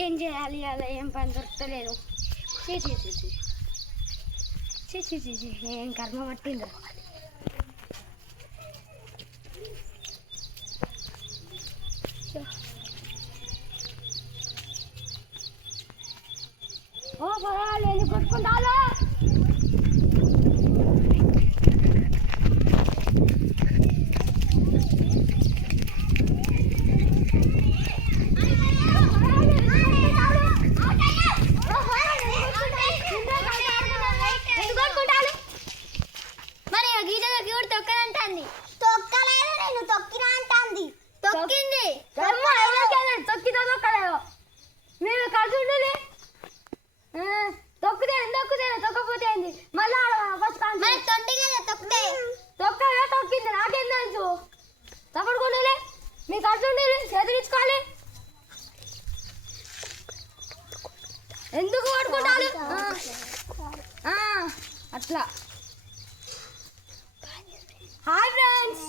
ఏం చేయాలి అలా ఏం పని దొరకలేదు. ఏం కర్మ పట్టిందో. ఓ పొలాలు వెళ్ళి కొట్టుకుంటాలో. తొక్కలేదు, నేను తొక్కినా అంటాంది. తొక్కింది తొక్కలేదు. మీరు కలిసి ఉండాలి. తొక్కకపోతే ఏంది మళ్ళీ తొక్కింది నాకేం తెలుసు. తప్పడుకోలే మీరు కలిసి ఉండాలి, చేతులిచ్చుకోవాలి. ఎందుకు పడుకుంటారు అట్లా? Hi friends.